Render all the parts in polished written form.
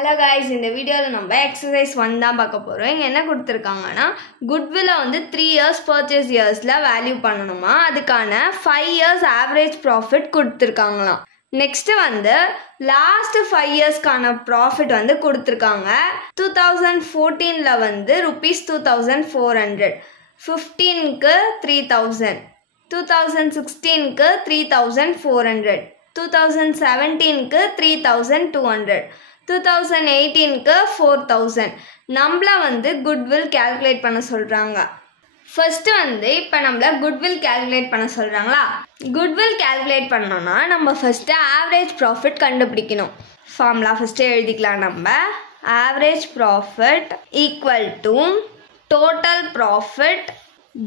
Hello guys, in the video நம்ம exercise 1 தான் பார்க்க போறோம். இங்க என்ன கொடுத்திருக்காங்கன்னா goodwill வந்து 3 years purchase yearsல வேல்யூ பண்ணனுமா, அதுக்கான 5 years average profit கொடுத்திருக்காங்களாம். நெக்ஸ்ட் வந்து லாஸ்ட் 5 இயர்ஸ்க்கான ப்ராஃபிட் வந்து கொடுத்திருக்காங்க. 2014ல வந்து ₹2400, 15க்கு 3000, 2016க்கு 3400, 2017க்கு 3200, 2018க்கு 4000. நம்மள வந்து குட்வில் கால்குலேட் பண்ண சொல்றாங்க. ஃபர்ஸ்ட் வந்து இப்போ நம்மள குட்வில் கால்குலேட் பண்ண சொல்றாங்களா? குட்வில் கால்குலேட் பண்ணோம்னா நம்ம ஃபர்ஸ்ட் ஆவரேஜ் ப்ராஃபிட் கண்டுபிடிக்கணும். ஃபார்முலா ஃபர்ஸ்ட் எழுதிக்கலாம். நம்ம average profit equal to total profit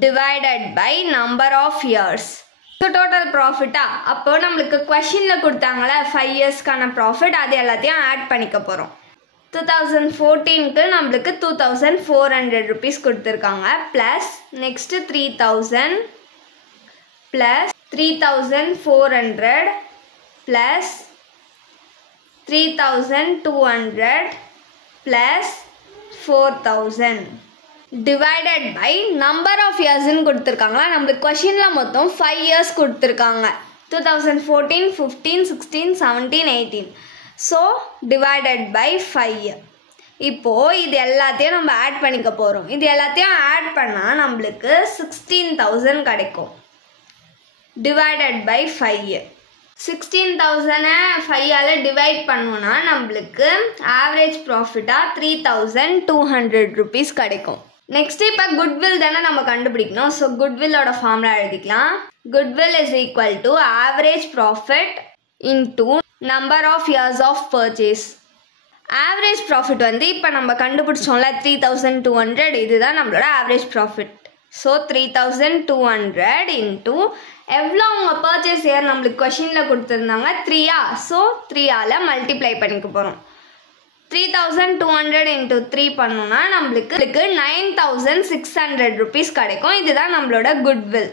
divided by number of years. So total ப்ராஃபிட்டா, அப்போ நம்மளுக்கு கொஷினில் கொடுத்தாங்களே 5 இயர்ஸ்க்கான ப்ராஃபிட், அது எல்லாத்தையும் ஆட் பண்ணிக்க போகிறோம். 2014க்கு நம்மளுக்கு ₹2400 கொடுத்துருக்காங்க. Plus next 3000 plus 3400 plus 3200 plus 4000 divided by number of இயர்ஸ்ன்னு கொடுத்துருக்காங்களா? நம்மளுக்கு கொஷினில் மொத்தம் 5 இயர்ஸ் கொடுத்துருக்காங்க. 2014, 15, 16, 17, 18. So divided by 5. இப்போது இது எல்லாத்தையும் நம்ம ஆட் பண்ணிக்க போகிறோம். இது எல்லாத்தையும் ஆட் பண்ணால் நம்மளுக்கு 16,000 கிடைக்கும். Divided by 5. 16,000 5ஆல் டிவைட் பண்ணோன்னா நம்மளுக்கு ஆவரேஜ் ப்ராஃபிட்டாக ₹3200 கிடைக்கும். நெக்ஸ்ட் இப்போ குட்வில் தானே நம்ம கண்டுபிடிக்கணும். ஸோ குட்வில்லோட ஃபார்முலா எழுதிக்கலாம். Goodwill is equal to average profit into number of years of purchase. Average profit வந்து இப்போ நம்ம கண்டுபிடிச்சோம்ல 3200, இதுதான் நம்மளோட ஆவரேஜ் ப்ராஃபிட். ஸோ 3200 இன்டூ எவ்வளோ அவங்க பர்ச்சேஸ் இயர் நம்மளுக்கு கொஷினில் கொடுத்துருந்தாங்க 3. ஸோ 3ஆல் மல்டிப்ளை பண்ணிக்க போகிறோம். 3200 இன்டூ 3 பண்ணோன்னா நம்மளுக்கு 9600 கிடைக்கும். இதுதான் நம்மளோட குட்வில்.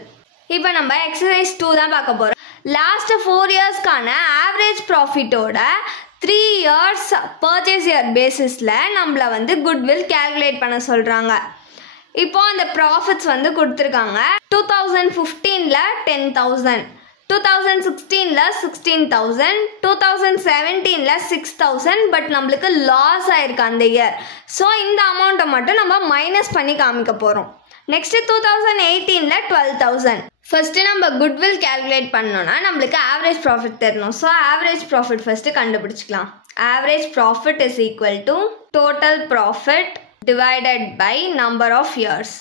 இப்போ நம்ம எக்ஸசைஸ் 2 தான் பார்க்க போகிறோம். லாஸ்ட் 4 இயர்ஸ்க்கான ஆவரேஜ் ப்ராஃபிட்டோட 3 இயர்ஸ் பர்ச்சேஸ் இயர் பேசிஸில் நம்மளை வந்து குட்வில் கால்குலேட் பண்ண சொல்கிறாங்க. இப்போ அந்த ப்ராஃபிட்ஸ் வந்து கொடுத்துருக்காங்க. 2015ல 10,000, 2016ல 16,000, 2017ல 6,000. பட் நம்மளுக்கு லாஸ் ஆயிருக்கு அந்த இயர். ஸோ இந்த அமௌண்ட்டை மட்டும் நம்ம மைனஸ் பண்ணி காமிக்க போகிறோம். நெக்ஸ்ட் 2018ல 12,000. ஃபர்ஸ்ட்டு நம்ம குட்வில் கால்குலேட் பண்ணோன்னா நம்மளுக்கு ஆவரேஜ் ப்ராஃபிட் தெரியணும். ஸோ ஆவரேஜ் ப்ராஃபிட் ஃபர்ஸ்ட்டு கண்டுபிடிச்சிக்கலாம். Average profit is equal to total profit divided by number of years.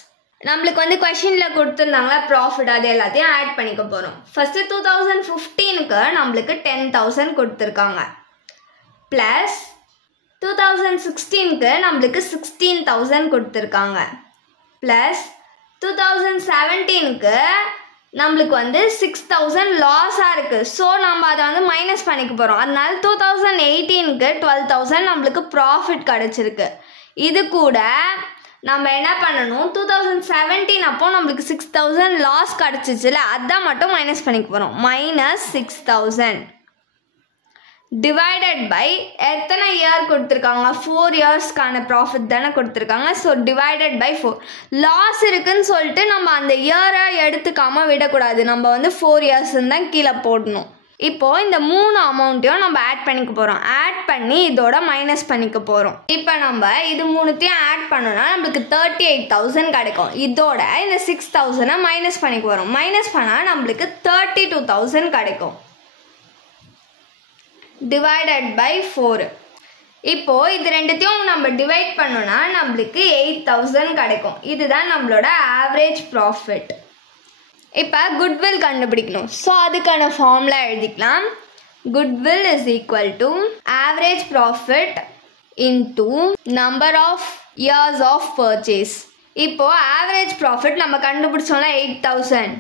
நம்மளுக்கு வந்து கொஷினில் கொடுத்துருந்தாங்களா ப்ராஃபிட், அது எல்லாத்தையும் ஆட் பண்ணிக்க போகிறோம். ஃபஸ்ட்டு 2015க்கு நம்மளுக்கு 10,000 கொடுத்துருக்காங்க. ப்ளஸ் 2016க்கு நம்மளுக்கு 16,000 கொடுத்துருக்காங்க. ப்ளஸ் 2017க்கு நம்மளுக்கு வந்து 6,000 லாஸாக இருக்குது. ஸோ நம்ம அதை வந்து மைனஸ் பண்ணிக்க போகிறோம். அதனால 2018க்கு 12,000 நம்மளுக்கு ப்ராஃபிட் கிடச்சிருக்கு. இது கூட நம்ம என்ன பண்ணணும், 2017 அப்போ நம்மளுக்கு 6,000 லாஸ் கிடச்சிச்சுல, அதான் மட்டும் மைனஸ் பண்ணிக்க போகிறோம். -6,000 டிவைடட் பை எத்தனை இயர் கொடுத்துருக்காங்க? 4 இயர்ஸ்க்கான ப்ராஃபிட் தானே கொடுத்துருக்காங்க. So divided by 4. லாஸ் இருக்குன்னு சொல்லிட்டு நம்ம அந்த இயரை எடுத்துக்காமல் விடக்கூடாது. நம்ம வந்து 4 இயர்ஸ்ன்னு தான் கீழே போடணும். இப்போது இந்த 3 அமௌண்ட்டையும் நம்ம ஆட் பண்ணிக்க போகிறோம். ஆட் பண்ணி இதோட மைனஸ் பண்ணிக்க போகிறோம். இப்போ நம்ம இது 3த்தையும் ஆட் பண்ணோன்னா நம்மளுக்கு 38,000 கிடைக்கும். இதோட இந்த 6,000 மைனஸ் பண்ணிக்க போகிறோம். மைனஸ் பண்ணால் நம்மளுக்கு 32,000 கிடைக்கும். Divided by 4. இப்போது இது ரெண்டுத்தையும் நம்ம டிவைட் பண்ணோன்னா நம்மளுக்கு 8,000 கிடைக்கும். இதுதான் நம்மளோட ஆவரேஜ் ப்ராஃபிட். இப்போ குட்வில் கண்டுபிடிக்கணும். ஸோ அதுக்கான ஃபார்முலா எழுதிக்கலாம். Goodwill is equal to average profit into number of years of purchase. இப்போது ஆவரேஜ் ப்ராஃபிட் நம்ம கண்டுபிடிச்சோம்னா 8,000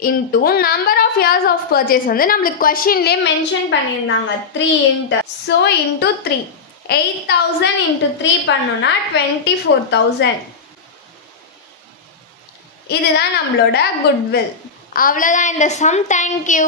into number of years of purchase வந்து நம்மளுக்கு கொஷின்லேயே மென்ஷன் பண்ணியிருந்தாங்க 3 இன்ட்டு. So into 3. 8,000 இன்டூ 3 பண்ணோன்னா 24,000. இதுதான் நம்மளோட குட்வில். அவ்வளோதான் இந்த சம். தேங்க்யூ.